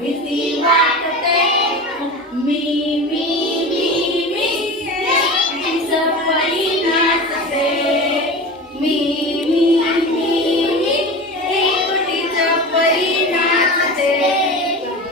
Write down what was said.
भीती वाटते.